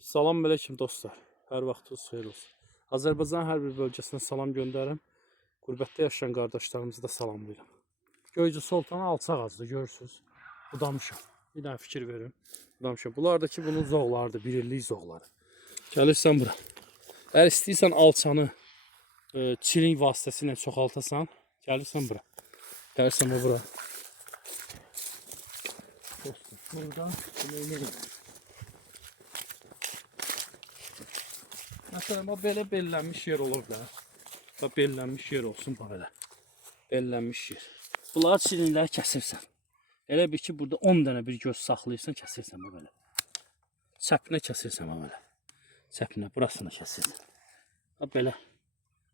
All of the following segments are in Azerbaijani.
Salam aleyküm dostlar. Hər vaxtınız xeyir olsun. Azərbaycanın hər bir bölgəsinə salam göndərirəm. Qürbətdə yaşayan qardaşlarımızı da salamlayıram. Göycü Sultanı alçaq ağacdır, görürsünüz. Budamışam. Bir dənə fikir verin. Budamışam. Bunlardakı bunun zoğlarıdır, bir illik zoğları. Gəlirsən bura. Əgər istəyirsən alçanı çiling vasitəsilə çoxaltasan, gəlirsən bura. Gəlirsən bura. Buradan məsələn, o belə bellənmiş yer olur da. Bax, bellənmiş yer olsun, bax belə. Bellənmiş yer. Bunları çilingləri kəsirsən. Elə bir ki, burada 10 dənə bir göz saxlayırsan, kəsirsən bax belə. Çəpinə kəsirsən bax belə. Çəpinə, burasını kəsirsən. Bax belə.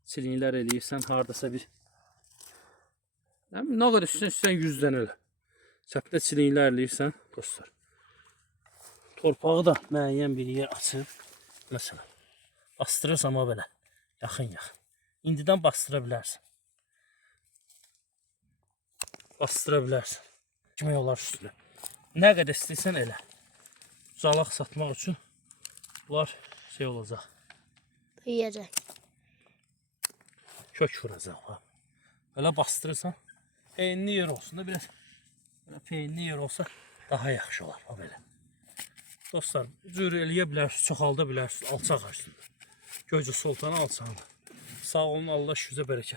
Çilinglər eləyirsən, hardasa bir... Nə qədər üstündən 100 dənə elə. Çəpinə çilinglər eləyirsən, dostlar. Torpağı da müəyyən bir yer açıb. Məsələn. Bastırırsan ama belə, yaxın. İndidən bastıra bilərsən. Bastıra bilərsən. Kimi olar üstünə. Nə qədər istəyirsən elə. Uzalaq satmaq üçün bunlar şey olacaq. Yiyəcək. Kök vuracaq. Belə bastırırsan, peynli yer olsun da biraz. Belə peynli yer olsa daha yaxşı olar. Belə. Dostlar, cür eləyə bilərsiniz, çoxalda bilərsiniz, alçaq ağacdır. Göycü Sultanı alçağını. Sağ olun, Allah şüzə bərəkət.